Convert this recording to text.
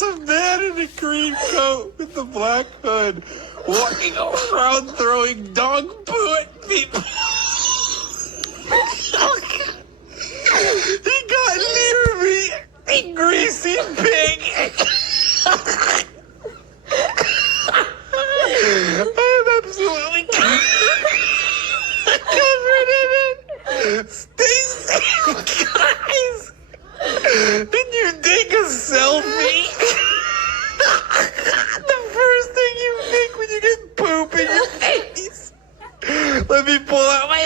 there's a man in a green coat with the black hood walking around throwing dog poo at people. He got near me, a greasy pig. I'm absolutely covered in it. Stay safe, guys. Did you take a selfie? The first thing you think when you get poop in your face. Let me pull out my